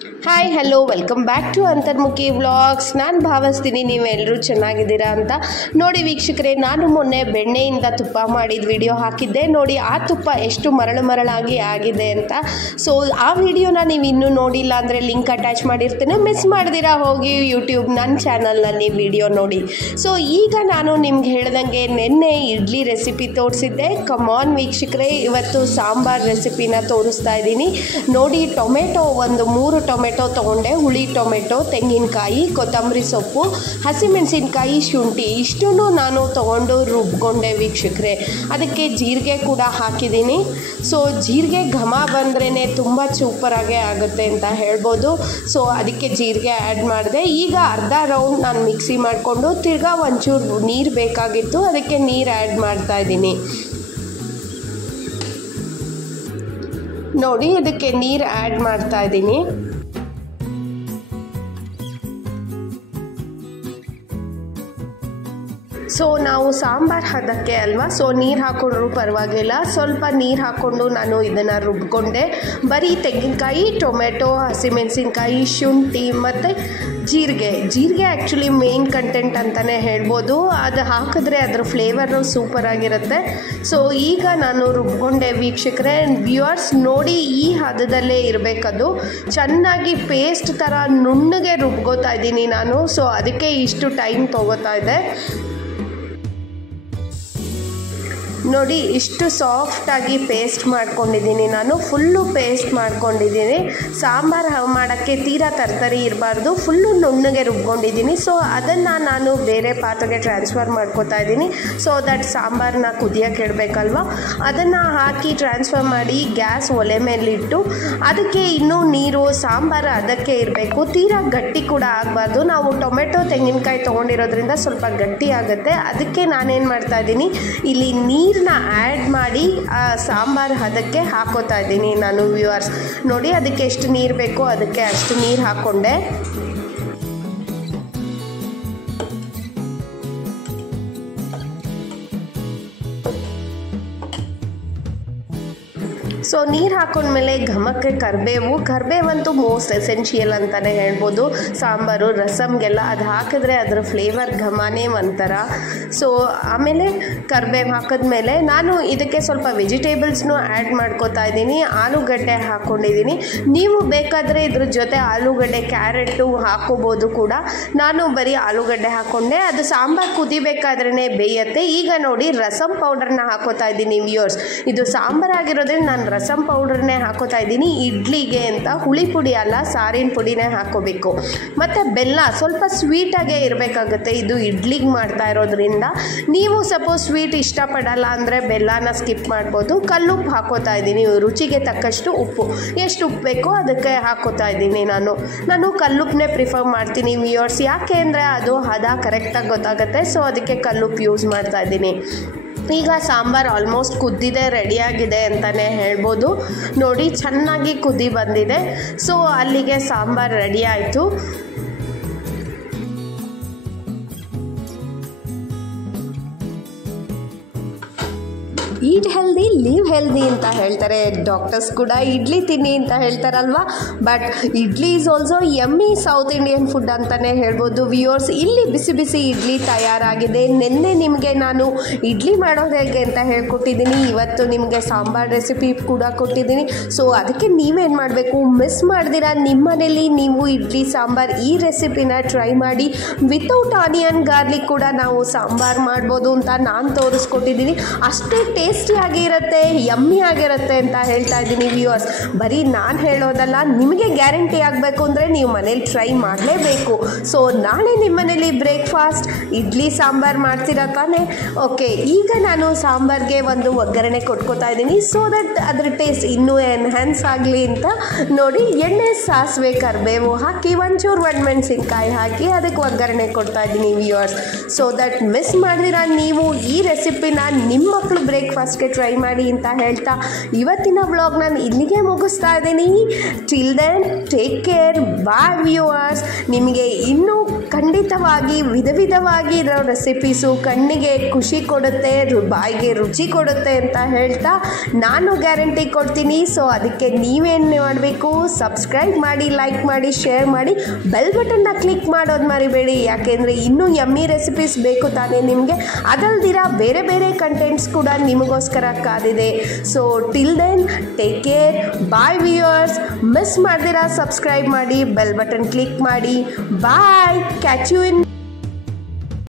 Hi hello welcome back to Antarmukhi vlogs. ನಾನು ಭಾವಿಸ್ತೀನಿ ನೀವೆಲ್ಲರೂ ಚೆನ್ನಾಗಿದ್ದೀರಾ ಅಂತ. ನೋಡಿ ವೀಕ್ಷಕರೇ, ನಾನು ಮೊನ್ನೆ ಬೆಣ್ಣೆಯಿಂದ ತುಪ್ಪ ಮಾಡಿದ ವಿಡಿಯೋ ಹಾಕಿದ್ದೆ. ನೋಡಿ ಆ ತುಪ್ಪ ಎಷ್ಟು ಮರಳಾಗಿ ಆಗಿದೆ ಅಂತ. ಸೊ ಆ ವಿಡಿಯೋನ ನೀವು ಇನ್ನೂ ನೋಡಿಲ್ಲ ಅಂದರೆ ಲಿಂಕ್ ಅಟ್ಯಾಚ್ ಮಾಡಿರ್ತೇನೆ, ಮಿಸ್ ಮಾಡ್ದಿರಾ ಹೋಗಿ ಯೂಟ್ಯೂಬ್ ನನ್ನ ಚಾನಲ್ನಲ್ಲಿ ವಿಡಿಯೋ ನೋಡಿ. ಸೊ ಈಗ ನಾನು ನಿಮ್ಗೆ ಹೇಳ್ದಂಗೆ ನಿನ್ನೆ ಇಡ್ಲಿ ರೆಸಿಪಿ ತೋರಿಸಿದ್ದೆ. ಕಮಾನ್ ವೀಕ್ಷಕರೇ, ಇವತ್ತು ಸಾಂಬಾರ್ ರೆಸಿಪಿನ ತೋರಿಸ್ತಾ ಇದ್ದೀನಿ. ನೋಡಿ, ಟೊಮೆಟೊ ಒಂದು 3 ಟೊಮೆಟೊ ತೊಗೊಂಡೆ, ಹುಳಿ ಟೊಮೆಟೊ, ತೆಂಗಿನಕಾಯಿ, ಕೊತ್ತಂಬರಿ ಸೊಪ್ಪು, ಹಸಿಮೆಣಸಿನ್ಕಾಯಿ, ಶುಂಠಿ ಇಷ್ಟನ್ನು ನಾನು ತೊಗೊಂಡು ರುಬ್ಕೊಂಡೆ ವೀಕ್ಷಕರೇ. ಅದಕ್ಕೆ ಜೀರಿಗೆ ಕೂಡ ಹಾಕಿದ್ದೀನಿ. ಸೊ ಜೀರಿಗೆ ಘಮ ಬಂದ್ರೇ ತುಂಬ ಸೂಪರಾಗೇ ಆಗುತ್ತೆ ಅಂತ ಹೇಳ್ಬೋದು. ಸೊ ಅದಕ್ಕೆ ಜೀರಿಗೆ ಆ್ಯಡ್ ಮಾಡಿದೆ. ಈಗ ಅರ್ಧ ರೌಂಡ್ ನಾನು ಮಿಕ್ಸಿ ಮಾಡಿಕೊಂಡು ತಿರ್ಗಾ ಒಂಚೂರು ನೀರು ಬೇಕಾಗಿತ್ತು, ಅದಕ್ಕೆ ನೀರು ಆ್ಯಡ್ ಮಾಡ್ತಾಯಿದ್ದೀನಿ. ನೋಡಿ, ಇದಕ್ಕೆ ನೀರು ಆ್ಯಡ್ ಮಾಡ್ತಾ ಇದ್ದೀನಿ. ಸೊ ನಾವು ಸಾಂಬಾರು ಹದಕ್ಕೆ ಅಲ್ವಾ, ಸೊ ನೀರು ಹಾಕೊಂಡ್ರೂ ಪರವಾಗಿಲ್ಲ. ಸ್ವಲ್ಪ ನೀರು ಹಾಕ್ಕೊಂಡು ನಾನು ಇದನ್ನು ರುಬ್ಕೊಂಡೆ. ಬರೀ ತೆಂಗಿನಕಾಯಿ, ಟೊಮೆಟೊ, ಹಸಿಮೆಣಸಿನ್ಕಾಯಿ, ಶುಂಠಿ ಮತ್ತು ಜೀರಿಗೆ ಆ್ಯಕ್ಚುಲಿ ಮೇನ್ ಕಂಟೆಂಟ್ ಅಂತಲೇ ಹೇಳ್ಬೋದು. ಅದು ಹಾಕಿದ್ರೆ ಅದ್ರ ಫ್ಲೇವರು ಸೂಪರಾಗಿರುತ್ತೆ. ಸೊ ಈಗ ನಾನು ರುಬ್ಕೊಂಡೆ ವೀಕ್ಷಕರೇ. ವ್ಯೂವರ್ಸ್ ನೋಡಿ, ಈ ಹದದಲ್ಲೇ ಇರಬೇಕದು. ಚೆನ್ನಾಗಿ ಪೇಸ್ಟ್ ಥರ ನುಣ್ಣಗೆ ರುಬ್ಕೋತಾ ಇದ್ದೀನಿ ನಾನು. ಸೊ ಅದಕ್ಕೆ ಇಷ್ಟು ಟೈಮ್ ತೊಗೋತಾ ಇದೆ. ನೋಡಿ, ಇಷ್ಟು ಸಾಫ್ಟಾಗಿ ಪೇಸ್ಟ್ ಮಾಡ್ಕೊಂಡಿದ್ದೀನಿ ನಾನು. ಫುಲ್ಲು ಪೇಸ್ಟ್ ಮಾಡ್ಕೊಂಡಿದ್ದೀನಿ. ಸಾಂಬಾರು ಮಾಡೋಕ್ಕೆ ತೀರಾ ತರಕಾರಿ ಇರಬಾರ್ದು, ಫುಲ್ಲು ನುಣ್ಣಗೆ ರುಬ್ಕೊಂಡಿದ್ದೀನಿ. ಸೊ ಅದನ್ನು ನಾನು ಬೇರೆ ಪಾತ್ರೆಗೆ ಟ್ರಾನ್ಸ್ಫರ್ ಮಾಡ್ಕೋತಾ ಇದ್ದೀನಿ. ಸೊ ದಟ್ ಸಾಂಬಾರನ್ನ ಕುದಿಯೋಕೆ ಇಡಬೇಕಲ್ವ, ಅದನ್ನು ಹಾಕಿ ಟ್ರಾನ್ಸ್ಫರ್ ಮಾಡಿ ಗ್ಯಾಸ್ ಒಲೆ ಮೇಲಿಟ್ಟು ಅದಕ್ಕೆ ಇನ್ನೂ ನೀರು, ಸಾಂಬಾರು ಅದಕ್ಕೆ ಇರಬೇಕು. ತೀರಾ ಗಟ್ಟಿ ಕೂಡ ಆಗಬಾರ್ದು. ನಾವು ಟೊಮೆಟೊ, ತೆಂಗಿನಕಾಯಿ ತೊಗೊಂಡಿರೋದ್ರಿಂದ ಸ್ವಲ್ಪ ಗಟ್ಟಿ ಆಗುತ್ತೆ. ಅದಕ್ಕೆ ನಾನೇನು ಮಾಡ್ತಾಯಿದ್ದೀನಿ, ಇಲ್ಲಿ ನೀರನ್ನ ಆ್ಯಡ್ ಮಾಡಿ ಸಾಂಬಾರು ಅದಕ್ಕೆ ಹಾಕೋತಾ ಇದ್ದೀನಿ ನಾನು ವ್ಯೂವರ್ಸ್. ನೋಡಿ, ಅದಕ್ಕೆ ಎಷ್ಟು ನೀರು ಬೇಕೋ ಅದಕ್ಕೆ ಅಷ್ಟು ನೀರು ಹಾಕ್ಕೊಂಡೆ. ಸೊ ನೀರು ಹಾಕೊಂಡ್ಮೇಲೆ ಘಮಕ್ಕೆ ಕರಿಬೇವಂತೂ ಮೋಸ್ಟ್ ಎಸೆನ್ಷಿಯಲ್ ಅಂತಲೇ ಹೇಳ್ಬೋದು. ಸಾಂಬಾರು ರಸಮ್ಗೆಲ್ಲ ಅದು ಹಾಕಿದ್ರೆ ಅದರ ಫ್ಲೇವರ್ ಘಮನೇ ಒಂಥರ. ಸೊ ಆಮೇಲೆ ಕರಿಬೇವು ಹಾಕಿದ್ಮೇಲೆ ನಾನು ಇದಕ್ಕೆ ಸ್ವಲ್ಪ ವೆಜಿಟೇಬಲ್ಸ್ನೂ ಆ್ಯಡ್ ಮಾಡ್ಕೋತಾ ಇದ್ದೀನಿ. ಆಲೂಗಡ್ಡೆ ಹಾಕ್ಕೊಂಡಿದ್ದೀನಿ. ನೀವು ಬೇಕಾದರೆ ಇದ್ರ ಜೊತೆ ಆಲೂಗಡ್ಡೆ, ಕ್ಯಾರೆಟು ಹಾಕೋಬೋದು ಕೂಡ. ನಾನು ಬರೀ ಆಲೂಗಡ್ಡೆ ಹಾಕ್ಕೊಂಡೆ. ಅದು ಸಾಂಬಾರು ಕುದಿಬೇಕಾದ್ರೇ ಬೇಯುತ್ತೆ. ಈಗ ನೋಡಿ, ರಸಮ್ ಪೌಡರ್ನ ಹಾಕೋತಾ ಇದ್ದೀನಿ ವ್ಯೂವರ್ಸ್. ಇದು ಸಾಂಬಾರು ಆಗಿರೋದ್ರಿಂದ ನಾನು ರಸಮ್ ಪೌಡರ್ನೇ ಹಾಕೋತಾ ಇದ್ದೀನಿ. ಇಡ್ಲಿಗೆ ಅಂತ ಹುಳಿ ಪುಡಿ ಅಲ್ಲ, ಸಾರಿನ ಪುಡಿನೇ ಹಾಕೋಬೇಕು. ಮತ್ತು ಬೆಲ್ಲ ಸ್ವಲ್ಪ ಸ್ವೀಟಾಗೇ ಇರಬೇಕಾಗುತ್ತೆ. ಇದು ಇಡ್ಲಿಗೆ ಮಾಡ್ತಾ ಇರೋದ್ರಿಂದ ನೀವು ಸಪೋಸ್ ಸ್ವೀಟ್ ಇಷ್ಟಪಡಲ್ಲ ಅಂದರೆ ಬೆಲ್ಲನ ಸ್ಕಿಪ್ ಮಾಡ್ಬೋದು. ಕಲ್ಲುಪ್ಪು ಹಾಕೋತಾ ಇದ್ದೀನಿ, ರುಚಿಗೆ ತಕ್ಕಷ್ಟು ಉಪ್ಪು. ಎಷ್ಟು ಉಪ್ಪು ಬೇಕೋ ಅದಕ್ಕೆ ಹಾಕೋತಾ ಇದ್ದೀನಿ ನಾನು ಕಲ್ಲುಪ್ಪನ್ನೇ ಪ್ರಿಫರ್ ಮಾಡ್ತೀನಿ ವ್ಯೂವರ್ಸ್. ಯಾಕೆ ಅಂದರೆ ಅದು ಹದ ಕರೆಕ್ಟಾಗಿ ಗೊತ್ತಾಗುತ್ತೆ. ಸೊ ಅದಕ್ಕೆ ಕಲ್ಲುಪ್ಪು ಯೂಸ್ ಮಾಡ್ತಾ ಇದ್ದೀನಿ. ಈಗ ಸಾಂಬಾರು ಆಲ್ಮೋಸ್ಟ್ ಕುದ್ದಿದೆ, ರೆಡಿಯಾಗಿದೆ ಅಂತಲೇ ಹೇಳ್ಬೋದು. ನೋಡಿ, ಚೆನ್ನಾಗಿ ಕುದಿ ಬಂದಿದೆ. ಸೊ ಅಲ್ಲಿಗೆ ಸಾಂಬಾರು ರೆಡಿ ಆಯಿತು. ಈಟ್ ಹೆಲ್ದಿ, ಲೀವ್ ಹೆಲ್ದಿ ಅಂತ ಹೇಳ್ತಾರೆ ಡಾಕ್ಟರ್ಸ್ ಕೂಡ. ಇಡ್ಲಿ ತಿನ್ನಿ ಅಂತ ಹೇಳ್ತಾರಲ್ವ. But idli is also yummy South Indian food ಅಂತಲೇ ಹೇಳ್ಬೋದು ವ್ಯೂವರ್ಸ್. ಇಲ್ಲಿ ಬಿಸಿ ಬಿಸಿ ಇಡ್ಲಿ ತಯಾರಾಗಿದೆ. ನಿನ್ನೆ ನಿಮಗೆ ನಾನು ಇಡ್ಲಿ ಮಾಡೋದು ಹೇಗೆ ಅಂತ ಹೇಳ್ಕೊಟ್ಟಿದ್ದೀನಿ. ಇವತ್ತು ನಿಮಗೆ ಸಾಂಬಾರ್ ರೆಸಿಪಿ ಕೂಡ ಕೊಟ್ಟಿದ್ದೀನಿ. ಸೊ ಅದಕ್ಕೆ ನೀವೇನು ಮಾಡಬೇಕು, ಮಿಸ್ ಮಾಡ್ದಿರಾ ನಿಮ್ಮ ಮನೇಲಿ ನೀವು ಇಡ್ಲಿ ಸಾಂಬಾರ್ ಈ ರೆಸಿಪಿನ ಟ್ರೈ ಮಾಡಿ. ವಿತೌಟ್ ಆನಿಯನ್ ಗಾರ್ಲಿಕ್ ಕೂಡ ನಾವು ಸಾಂಬಾರು ಮಾಡ್ಬೋದು ಅಂತ ನಾನು ತೋರಿಸ್ಕೊಟ್ಟಿದ್ದೀನಿ. ಅಷ್ಟೇ ಟೇಸ್ಟಿಯಾಗಿ ಇರುತ್ತೆ, ಯಮ್ಮಿ ಆಗಿರುತ್ತೆ ಅಂತ ಹೇಳ್ತಾ ಇದ್ದೀನಿ ವ್ಯೂವರ್ಸ್. ಬರೀ ನಾನು ಹೇಳೋದಲ್ಲ, ನಿಮಗೆ ಗ್ಯಾರಂಟಿ ಆಗಬೇಕು ಅಂದರೆ ನೀವು ಮನೇಲಿ ಟ್ರೈ ಮಾಡಲೇಬೇಕು. ಸೊ ನಾಳೆ ನಿಮ್ಮ ಮನೇಲಿ ಬ್ರೇಕ್ಫಾಸ್ಟ್ ಇಡ್ಲಿ ಸಾಂಬಾರು ಮಾಡ್ತೀರಾ ತಾನೇ? ಓಕೆ, ಈಗ ನಾನು ಸಾಂಬಾರಿಗೆ ಒಂದು ಒಗ್ಗರಣೆ ಕೊಟ್ಕೋತಾ ಇದ್ದೀನಿ. ಸೊ ದಟ್ ಅದ್ರ ಟೇಸ್ಟ್ ಇನ್ನೂ ಎನ್ಹ್ಯಾನ್ಸ್ ಆಗಲಿ ಅಂತ. ನೋಡಿ, ಎಣ್ಣೆ, ಸಾಸಿವೆ, ಕರಿಬೇವು ಹಾಕಿ ಒಂಚೂರು ಒಣಮೆಣಸಿನ್ಕಾಯಿ ಹಾಕಿ ಅದಕ್ಕೆ ಒಗ್ಗರಣೆ ಕೊಡ್ತಾ ಇದ್ದೀನಿ ವ್ಯೂವರ್ಸ್. ಸೊ ದಟ್ ಮಿಸ್ ಮಾಡಿದಿರ ನೀವು ಈ ರೆಸಿಪಿನ ನಿಮ್ಮ ಮಕ್ಕಳು ಬ್ರೇಕ್ಫಾಸ್ಟ್ ಬ್ರೇಕ್ಫಾಸ್ಟ್ಗೆ ಟ್ರೈ ಮಾಡಿ ಅಂತ ಹೇಳ್ತಾ ಇವತ್ತಿನ ವ್ಲಾಗ್ ನಾನು ಇಲ್ಲಿಗೆ ಮುಗಿಸ್ತಾ ಇದ್ದೀನಿ. Till then take care, bye viewers. ನಿಮಗೆ ಇನ್ನೂ ಖಂಡಿತವಾಗಿ ವಿಧವಾಗಿ ಇರೋ ರೆಸಿಪೀಸು ಕಣ್ಣಿಗೆ ಖುಷಿ ಕೊಡುತ್ತೆ, ಬಾಯಿಗೆ ರುಚಿ ಕೊಡುತ್ತೆ ಅಂತ ಹೇಳ್ತಾ ನಾನು ಗ್ಯಾರಂಟಿ ಕೊಡ್ತೀನಿ. ಸೊ ಅದಕ್ಕೆ ನೀವೇನು ಮಾಡಬೇಕು, ಸಬ್ಸ್ಕ್ರೈಬ್ ಮಾಡಿ, ಲೈಕ್ ಮಾಡಿ, ಶೇರ್ ಮಾಡಿ, ಬೆಲ್ ಬಟನ್ನ ಕ್ಲಿಕ್ ಮಾಡೋದು ಮರಿಬೇಡಿ. ಯಾಕೆಂದರೆ ಇನ್ನೂ ಯಮ್ಮಿ ರೆಸಿಪೀಸ್ ಬೇಕು ತಾನೇ ನಿಮಗೆ, ಅದಲ್ದಿರ ಬೇರೆ ಬೇರೆ ಕಂಟೆಂಟ್ಸ್ ಕೂಡ ನಿಮಗೋಸ್ಕರ ಕಾದಿದೆ. So till then take care, bye viewers. Miss ಮಾಡ್ದಿರಾ ಸಬ್ಸ್ಕ್ರೈಬ್ ಮಾಡಿ, ಬೆಲ್ ಬಟನ್ ಕ್ಲಿಕ್ ಮಾಡಿ. Bye, catch you in